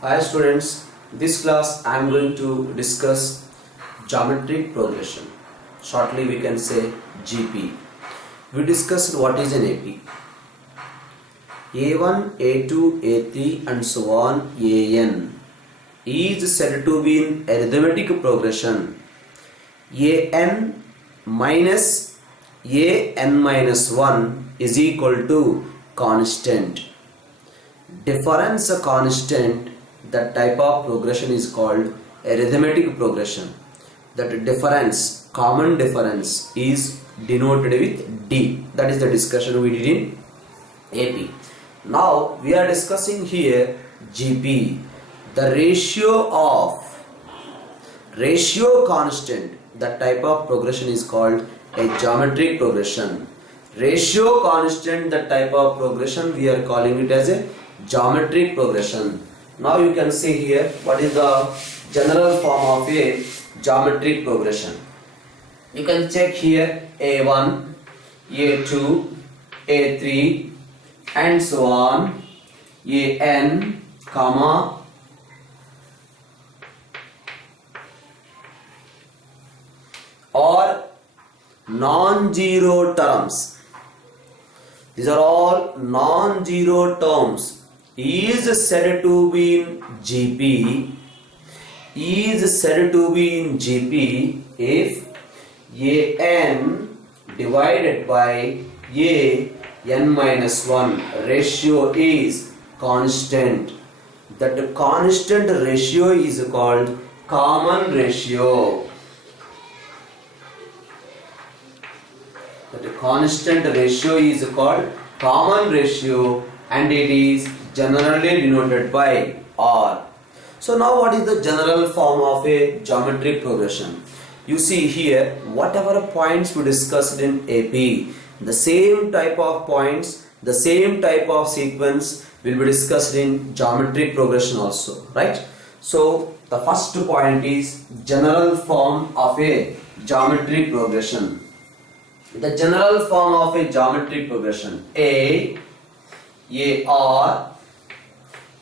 Hi students, this class I am going to discuss geometric progression. Shortly we can say GP. We discussed what is an AP. A1, A2, A3 and so on AN is said to be in arithmetic progression. AN minus AN minus 1 is equal to constant. Difference constant, that type of progression is called arithmetic progression. That difference, common difference, is denoted with D. That is the discussion we did in AP. Now we are discussing here GP, the ratio constant. That type of progression is called a geometric progression. Ratio constant, that type of progression we are calling it as a geometric progression. Now you can see here what is the general form of a geometric progression. You can check here A1, A2, A3 and so on, AN, comma, or non-zero terms. These are all non-zero terms. Is said to be in GP. Is said to be in GP if AN divided by AN minus 1 ratio is constant. That constant ratio is called common ratio. That constant ratio is called common ratio and it is generally denoted by R. So now what is the general form of a geometric progression? You see here whatever points we discussed in AP, the same type of points, the same type of sequence will be discussed in geometric progression also, right? So the first point is general form of a geometric progression. The general form of a geometric progression: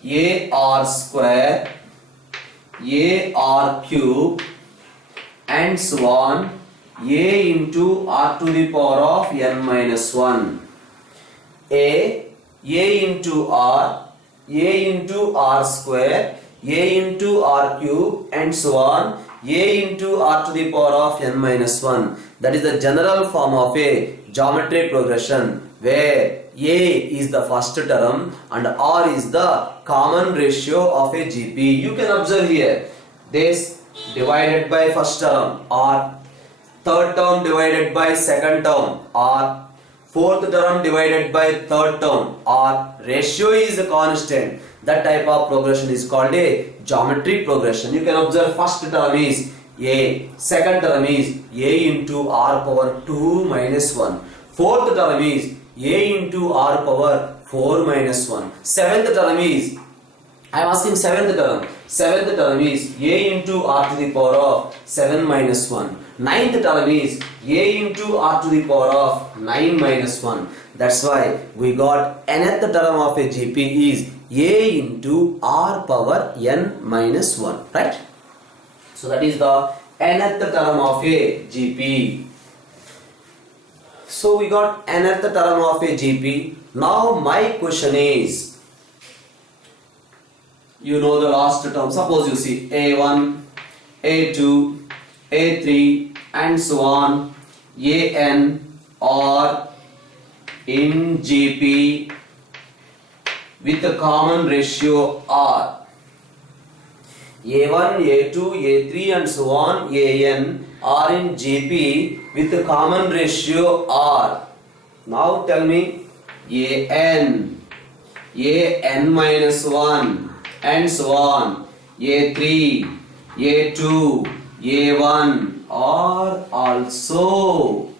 AR square, AR cube and so on, A into R to the power of n minus 1. A into R, A into R square, A into R cube and so on, A into R to the power of n minus 1. That is the general form of a geometric progression, where A is the first term and R is the common ratio of a GP. You can observe here this divided by first term, R, third term divided by second term, R, fourth term divided by third term, R. Ratio is a constant. That type of progression is called a geometric progression. You can observe first term is A, second term is A into R power 2 minus 1, fourth term is A into R power 4 minus 1, seventh term is, I am asking seventh term is A into R to the power of 7 minus 1, ninth term is A into R to the power of 9 minus 1. That's why we got nth term of a GP is A into R power n minus 1, right? So that is the nth term of a GP. So we got nth term of a GP. Now my question is, you know the last term. Suppose you see A1, A2, A3 and so on, AN are in GP with a common ratio R. A1, A2, A3 and so on, AN are in GP with a common ratio R. Now tell me AN minus 1 and so on, A3, A2, A1 are also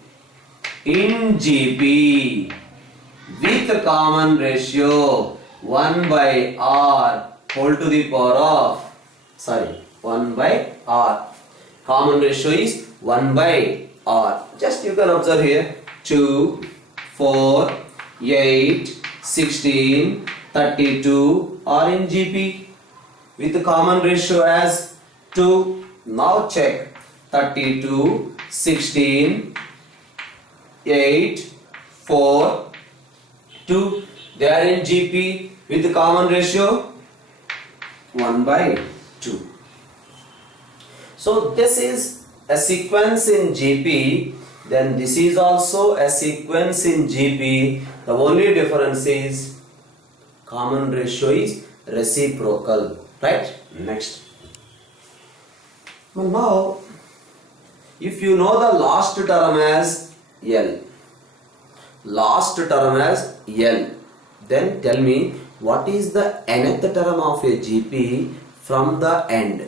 in GP with a common ratio 1 by R whole to the power of 1 by R. Common ratio is 1 by R. Just you can observe here 2, 4, 8, 16, 32 are in GP. with the common ratio as 2. Now check 32, 16, 8, 4, 2. They are in GP with the common ratio 1 by 2. So this is a sequence in GP, then this is also a sequence in GP. The only difference is common ratio is reciprocal, right? Next. Now, if you know the last term as L, then tell me what is the nth term of a GP from the end.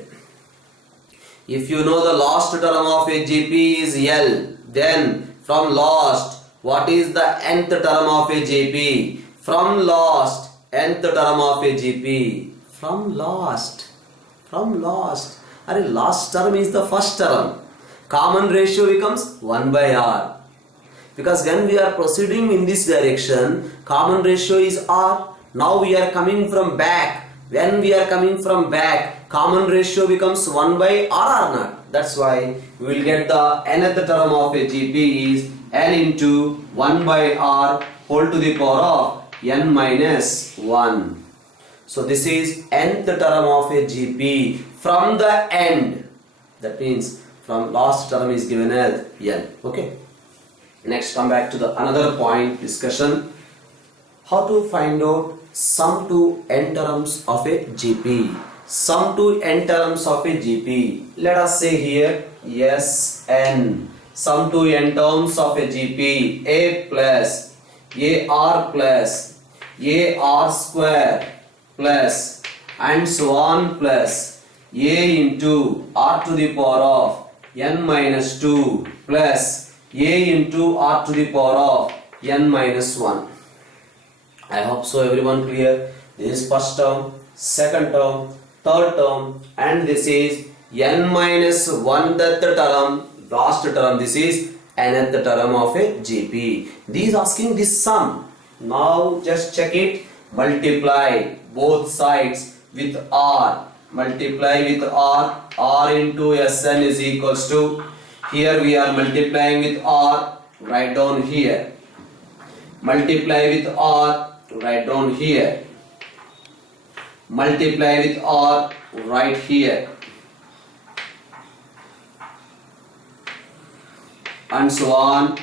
If you know the last term of a GP is L, then from last, what is the nth term of a GP? From last, nth term of a GP. From last. Last term is the first term. Common ratio becomes 1 by R. Because when we are proceeding in this direction, common ratio is R. Now we are coming from back. When we are coming from back, common ratio becomes 1 by R or not. That's why we will get the nth term of a GP is L into 1 by R whole to the power of n minus 1. So this is nth term of a GP from the end. That means from last term is given as L. Okay. Next, come back to the another point discussion. How to find out sum to n terms of a GP. Sum to n terms of a GP. Let us say here Sn. Sum to n terms of a GP. A plus AR plus AR square plus and so on plus A into R to the power of n minus 2 plus A into R to the power of n minus 1. I hope so everyone clear. This is first term, second term, third term, and this is n minus 1th term, last term. This is nth term of a GP. These asking this sum. Now just check it. Multiply both sides with R. Multiply with R. R into Sn is equals to. Here we are multiplying with R. Write down here. Multiply with R. Write down here. Multiply with R. Right here. And so on.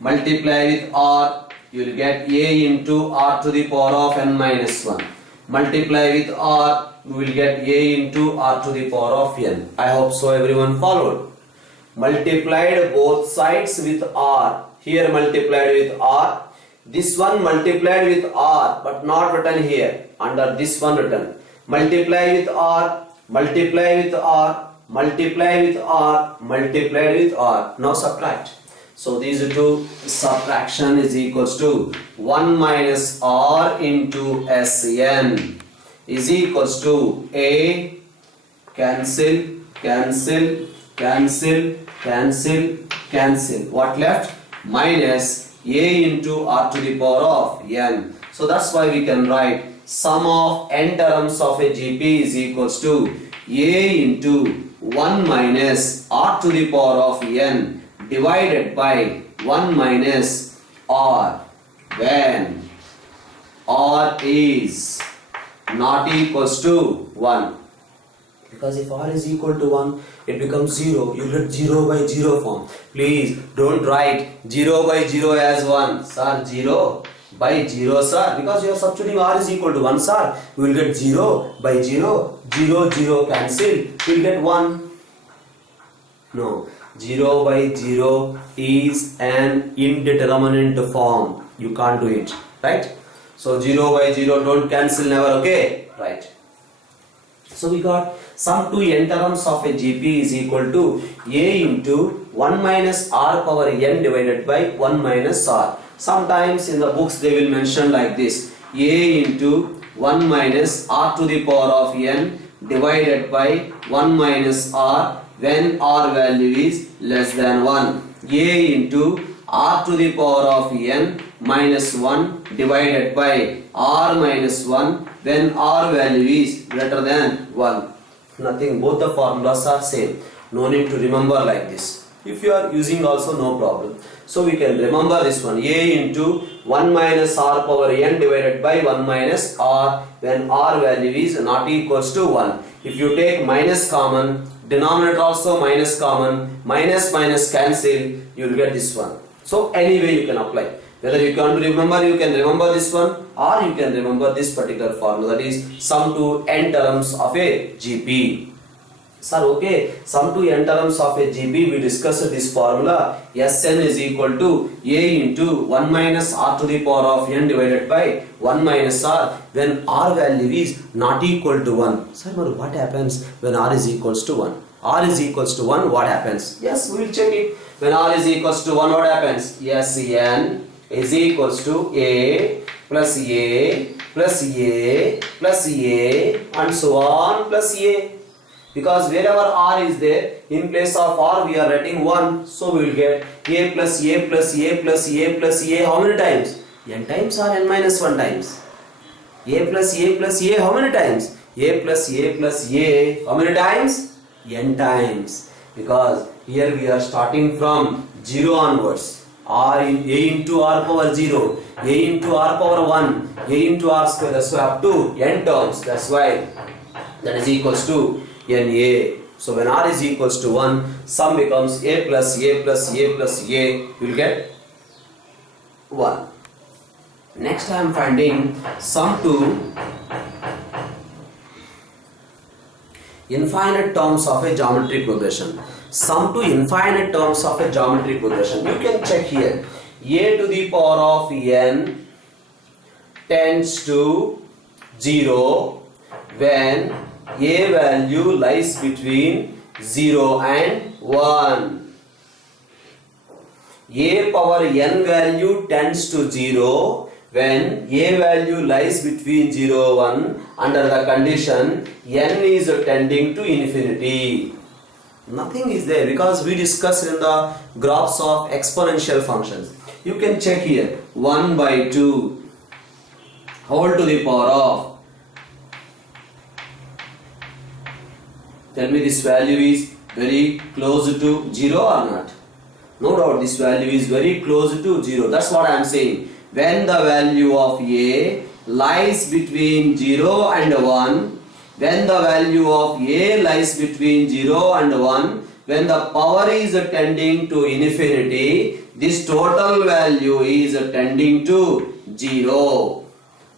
Multiply with R. You will get A into R to the power of n minus 1. Multiply with R. You will get A into R to the power of n. I hope so everyone followed. Multiplied both sides with R. Here multiplied with R. This one multiplied with R but not written here. Under this one written. Multiply with R. Multiply with R. Multiply with R. Multiply with R. Now subtract. So these two subtraction is equals to 1 minus R into Sn is equals to A, cancel, cancel, cancel, cancel, cancel. What left? Minus A into R to the power of n. So that's why we can write sum of n terms of a GP is equals to A into 1 minus R to the power of n divided by 1 minus R when R is not equals to 1. Because if R is equal to 1, it becomes 0. You get 0 by 0 form. Please don't write 0 by 0 as 1. Sir, 0 by 0, sir. Because you are substituting R is equal to 1, sir. You will get 0 by 0. 0, 0 cancel. You will get 1. No. 0 by 0 is an indeterminate form. You can't do it. Right? So 0 by 0 don't cancel never. Okay? Right. So we got sum to n terms of a GP is equal to A into 1 minus R power n divided by 1 minus R. Sometimes in the books they will mention like this. A into 1 minus R to the power of n divided by 1 minus R when R value is less than 1. A into R to the power of n minus 1 divided by R minus 1 when r value is greater than 1. Nothing, both the formulas are same. No need to remember like this. If you are using also, no problem. So we can remember this one, a into 1 minus r power n divided by 1 minus r when r value is not equals to 1. If you take minus common, denominator also minus common, minus minus cancel, you will get this one. So anyway you can apply. Whether you can remember, you can remember this one, or you can remember this particular formula, that is sum to n terms of a GP. Sir, okay, sum to n terms of a GP, we discussed this formula, Sn is equal to a into 1 minus r to the power of n divided by 1 minus r when r value is not equal to 1. Sir, but what happens when r is equals to 1? R is equals to 1, what happens? Yes, we will check it. When r is equals to 1, what happens? Sn is equals to a plus a plus a plus a and so on plus a. Because wherever r is there, in place of r we are writing 1, so we will get a plus a plus a plus a plus a. How many times? N times or n minus 1 times? A plus a plus a, how many times? A plus a plus a, how many times? N times. Because here we are starting from 0 onwards. A into r power 0, a into r power 1, a into r square, that's why up to n terms. That's why that is equals to NA. So when r is equals to 1, sum becomes a plus a plus a plus a, you will get 1. Next I am finding sum to infinite terms of a geometric progression. Sum to infinite terms of a geometric progression. You can check here. A to the power of n tends to 0 when a value lies between 0 and 1. A power n value tends to 0 when a value lies between 0 and 1 under the condition n is tending to infinity. Nothing is there because we discussed in the graphs of exponential functions. You can check here 1 by 2 whole to the power of. Tell me this value is very close to 0 or not? No doubt this value is very close to 0. That's what I am saying. When the value of a lies between 0 and 1, when the value of a lies between 0 and 1, when the power is tending to infinity, this total value is tending to 0.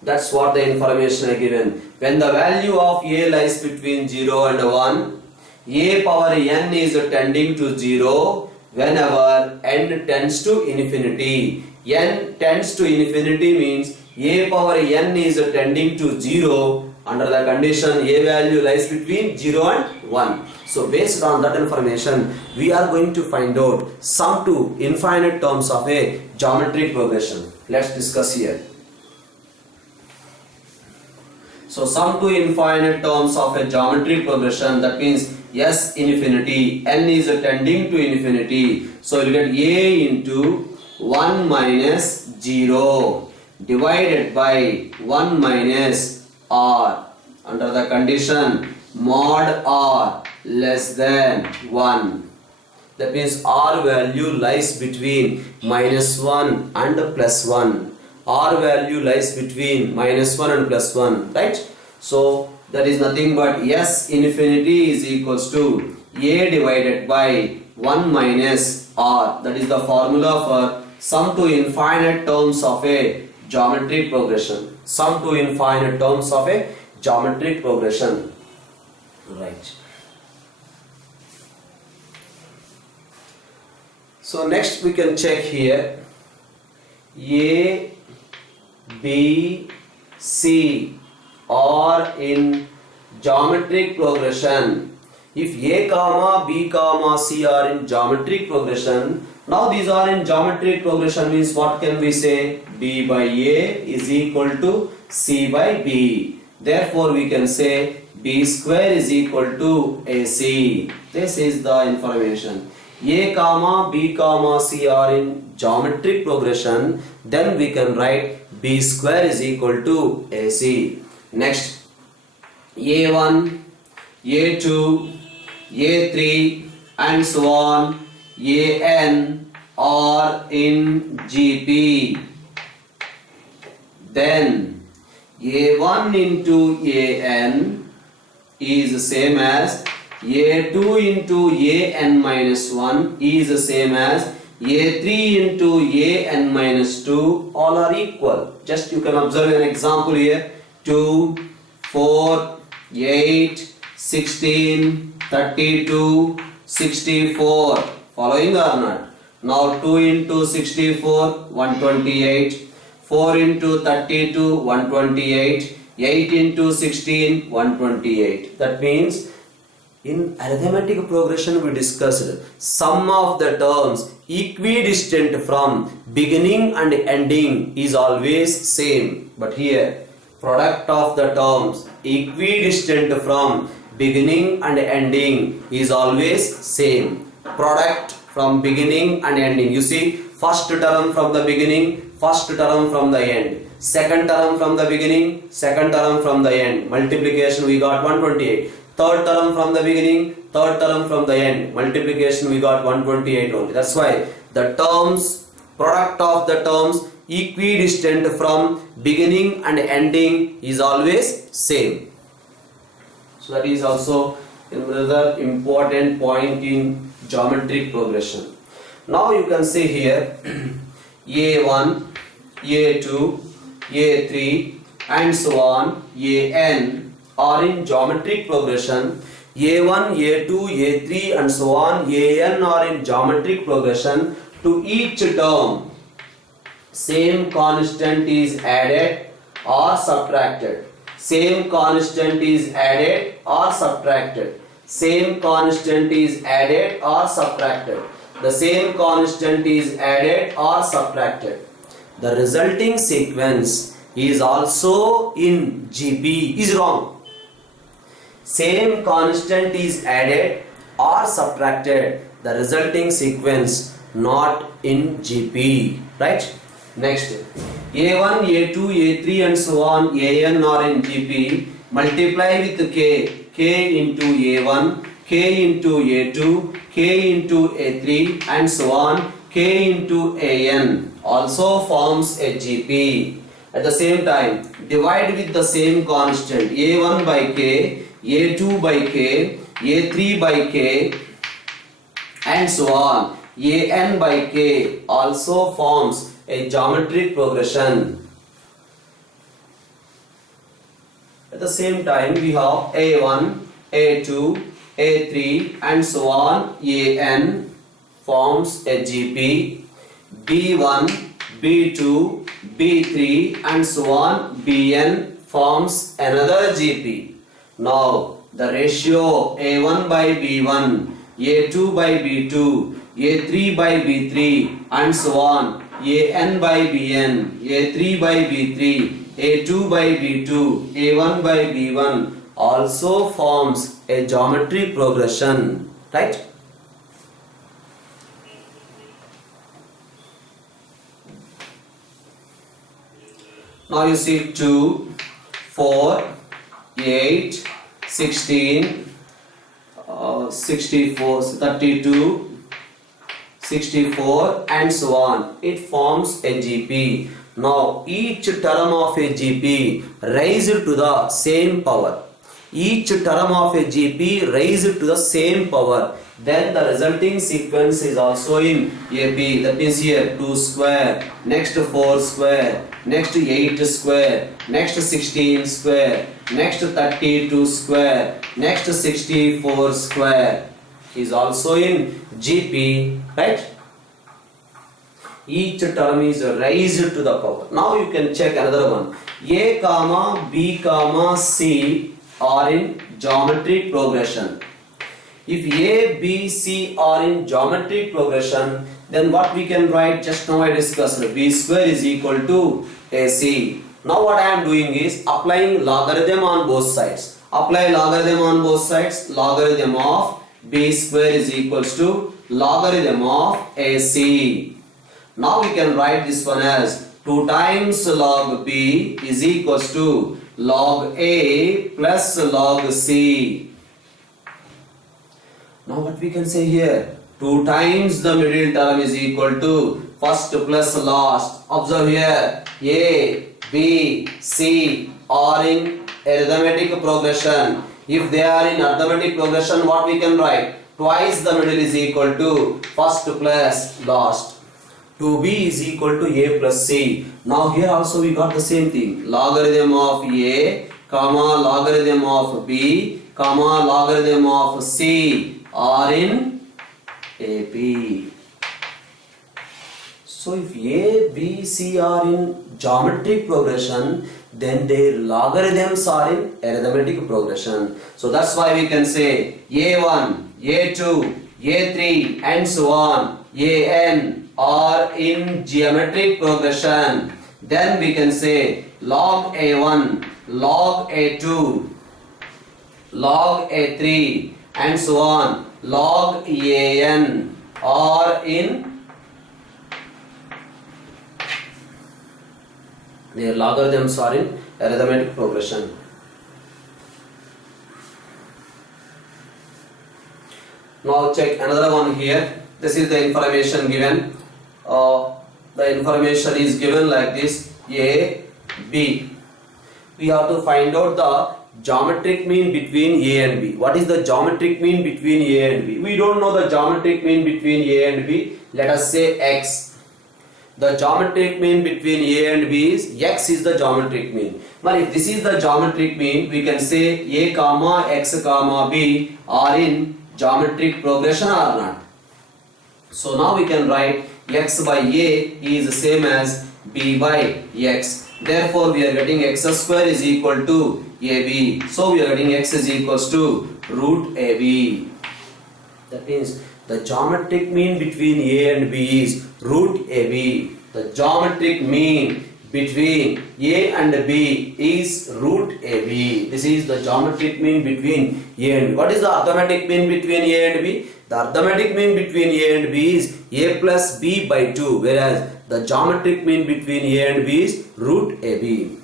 That's what the information I given. When the value of a lies between 0 and 1, a power n is tending to 0 whenever n tends to infinity. N tends to infinity means a power n is tending to 0 under the condition a value lies between 0 and 1. So based on that information, we are going to find out sum to infinite terms of a geometric progression. Let's discuss here. So sum to infinite terms of a geometric progression, that means S infinity, n is tending to infinity. So you will get a into 1 minus 0 divided by 1 minus r under the condition mod r less than 1. That means r value lies between minus 1 and plus 1. R value lies between minus 1 and plus 1, right? So that is nothing but S infinity is equals to a divided by 1 minus r. That is the formula for sum to infinite terms of a geometric progression. Sum to infinite terms of a geometric progression. Right. So next we can check here A, B, C are in geometric progression. If A comma B comma C are in geometric progression, now these are in geometric progression means what can we say? B by A is equal to C by B. Therefore we can say B square is equal to AC. This is the information. A comma B comma C are in geometric progression, then we can write B square is equal to AC. Next, A1, A2, A3 and so on, AN are in GP. Then A1 into AN is same as A2 into AN minus 1 is the same as A3 into AN minus 2, all are equal. Just you can observe an example here. 2, 4, 8, 16, 32, 64. Following or not? Now 2 into 64, 128. 4 into 32, 128. 8 into 16, 128. That means in arithmetic progression we discussed sum of the terms equidistant from beginning and ending is always same. But here product of the terms equidistant from beginning and ending is always same. Product from beginning and ending. You see, first term from the beginning, first term from the end. Second term from the beginning, second term from the end. Multiplication we got 128. Third term from the beginning, third term from the end. Multiplication we got 128 only. That's why the terms, product of the terms equidistant from beginning and ending is always same. So that is also another important point in geometric progression. Now you can see here A1, A2, A3 and so on, AN are in geometric progression. A1, A2, A3 and so on, AN are in geometric progression. To each term same constant is added or subtracted. Same constant is added or subtracted. Same constant is added or subtracted. The same constant is added or subtracted. The resulting sequence is also in GP is wrong. Same constant is added or subtracted. The resulting sequence not in GP. Right? Next, A1, A2, A3 and so on, AN are in GP. Multiply with K. K into A1, K into A2, K into A3 and so on, K into AN also forms a GP. At the same time, divide with the same constant A1 by K, A2 by K, A3 by K and so on, AN by K also forms a geometric progression. At the same time, we have A1, A2, A3 and so on, AN forms a GP, B1, B2, B3 and so on, BN forms another GP. Now, the ratio A1 by B1, A2 by B2, A3 by B3 and so on, AN by BN, A3 by B3, A2 by B2, A1 by B1 also forms a geometric progression, right? Now you see 2, 4, 8, 16, 64, 32, 64 and so on. It forms a GP. Now each term of a GP raised to the same power. Each term of a GP raised to the same power. Then the resulting sequence is also in AP. That means here 2 square, next 4 square, next 8 square, next 16 square, next 32 square, next 64 square is also in GP, right? Each term is raised to the power. Now you can check another one. A comma B comma C are in geometric progression. If A, B, C are in geometric progression, then what we can write? Just now I discussed B square is equal to AC. Now what I am doing is applying logarithm on both sides. Apply logarithm on both sides. Logarithm of B square is equals to logarithm of AC. Now we can write this one as 2 times log B is equals to log A plus log C. Now what we can say here? 2 times the middle term is equal to first plus last. Observe here, A, B, C are in arithmetic progression. If they are in arithmetic progression, what we can write? Twice the middle is equal to first plus last. 2b is equal to a plus c. Now here also we got the same thing. Logarithm of a, comma logarithm of b, comma logarithm of c are in AP. So if A, B, C are in geometric progression, then their logarithms are in arithmetic progression. So that's why we can say A1, A2, A3 and so on, AN are in geometric progression. Then we can say log A1, log A2, log A3 and so on, log AN are in their logarithms are in arithmetic progression. Now check another one here. This is the information given. The information is given like this: A, B. We have to find out the geometric mean between A and B. What is the geometric mean between A and B? We don't know the geometric mean between A and B. Let us say X. The geometric mean between A and B is X is the geometric mean. But if this is the geometric mean, we can say A comma X comma B are in geometric progression or not. So now we can write X by A is the same as B by X. Therefore we are getting X square is equal to AB. So we are getting X is equals to root AB. That means the geometric mean between A and B is root AB. The geometric mean between A and B is root AB. This is the geometric mean between A and B. What is the arithmetic mean between A and B? The arithmetic mean between A and B is A plus B by 2, whereas the geometric mean between A and B is root AB.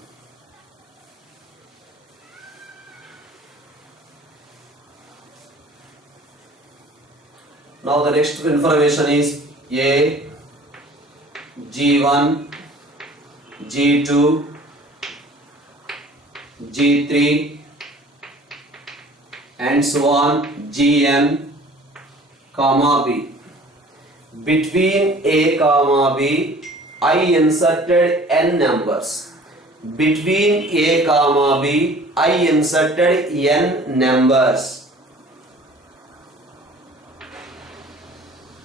Now the next information is A, G1, G2, G3 and so on, Gn, comma B. Between A comma B, I inserted n numbers. Between A comma B, I inserted n numbers.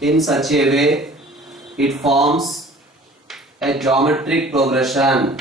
In such a way, it forms a geometric progression.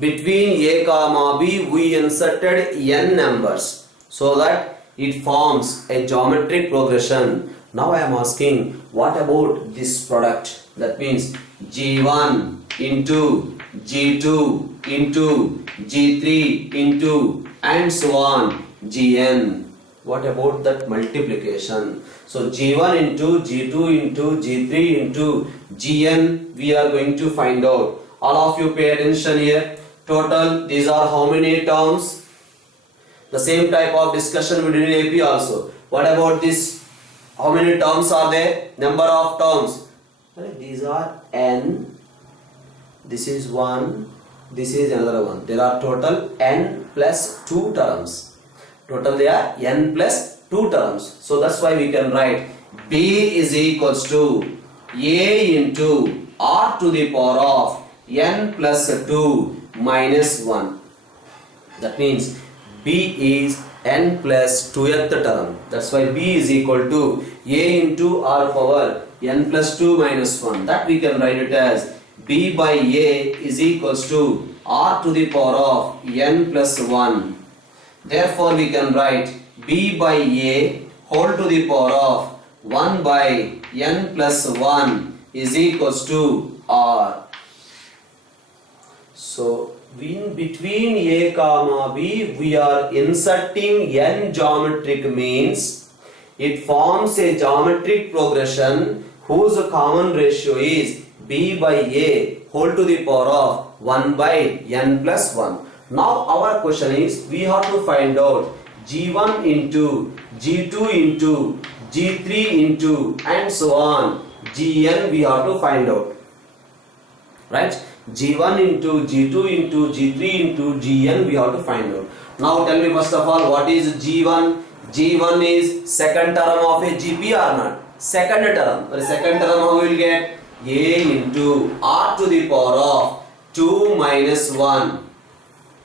Between A comma B, we inserted n numbers so that it forms a geometric progression. Now I am asking, what about this product? That means G1 into G2 into G3 into and so on, Gn. What about that multiplication? So G1 into G2 into G3 into Gn we are going to find out. All of you pay attention here. Total, these are how many terms? The same type of discussion we did in AP also. What about this? How many terms are there? Number of terms. These are n. This is 1. This is another one. There are total n plus 2 terms. Total they are n plus 2 terms. So that's why we can write B is equals to A into R to the power of n plus 2 minus 1. That means B is n plus 2th term. That's why B is equal to A into R power n plus 2 minus 1. That we can write it as B by A is equals to R to the power of n plus 1. Therefore we can write B by A whole to the power of 1 by n plus 1 is equals to R. So in between A comma B we are inserting n geometric means. It forms a geometric progression whose common ratio is B by A whole to the power of 1 by n plus 1. Now our question is, we have to find out G1 into G2 into G3 into and so on Gn we have to find out, right? G1 into G2 into G3 into Gn we have to find out. Now tell me first of all, what is G1? G1 is second term of a GP or not? Second term. The second term how we will get? A into R to the power of 2 minus 1.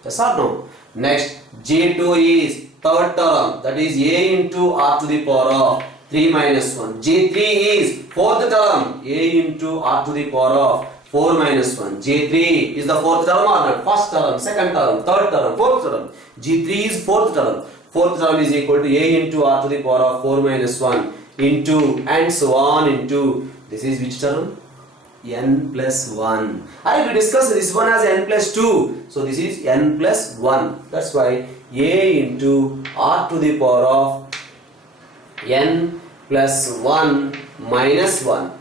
Yes or no? Next, G2 is third term, that is A into R to the power of 3 minus 1. G3 is fourth term, A into R to the power of 4 minus 1. G3 is the fourth term or not? First term, second term, third term, fourth term. G3 is fourth term. Fourth term is equal to A into R to the power of 4 minus 1 into and so on into, this is which term? N plus 1. I will discuss this one as n plus 2. So this is n plus 1. That's why A into R to the power of n plus 1 minus 1.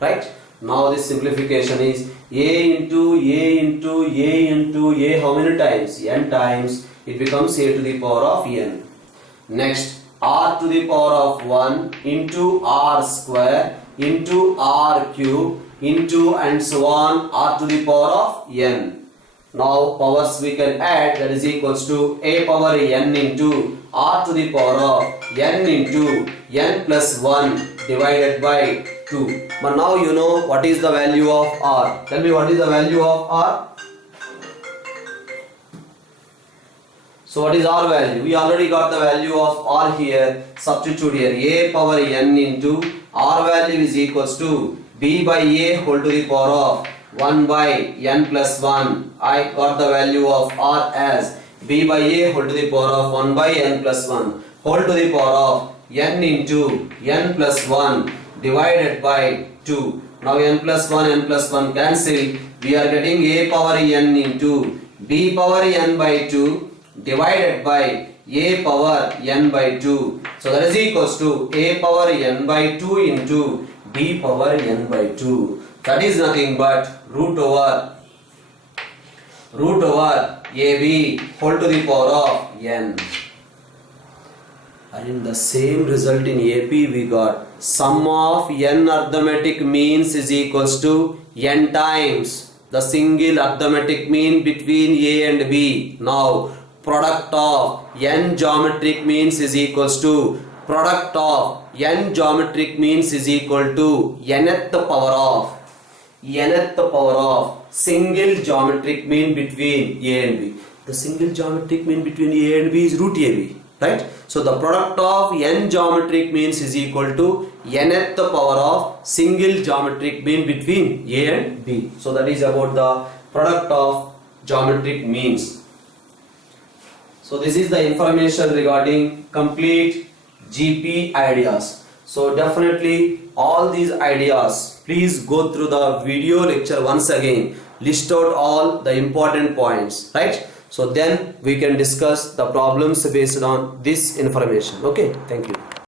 Right? Now this simplification is A into A into A into A, how many times? N times. It becomes A to the power of n. Next, R to the power of 1 into R square into R cube into and so on R to the power of n. Now powers we can add, that is equals to A power n into R to the power of n into n plus 1 divided by 2. But now you know what is the value of R. Tell me what is the value of R. So what is R value? We already got the value of R here. Substitute here. A power n into R value is equals to B by A whole to the power of 1 by n plus 1. I got the value of R as B by A whole to the power of 1 by n plus 1 whole to the power of n into n plus 1 divided by 2. Now n plus 1 cancel. We are getting A power n into B power n by 2 divided by A power n by 2. So that is equals to A power n by 2 into B power n by 2. That is nothing but root over AB whole to the power of n. And in the same result in AP we got sum of n arithmetic means is equals to n times the single arithmetic mean between A and B. Now product of n geometric means is equals to product of n geometric means is equal to nth power of single geometric mean between A and B. The single geometric mean between A and B is root AB, right? So the product of n geometric means is equal to nth power of single geometric mean between A and B. So that is about the product of geometric means. So this is the information regarding complete GP ideas. So definitely all these ideas, please go through the video lecture once again, list out all the important points, right? So then we can discuss the problems based on this information. Okay, thank you.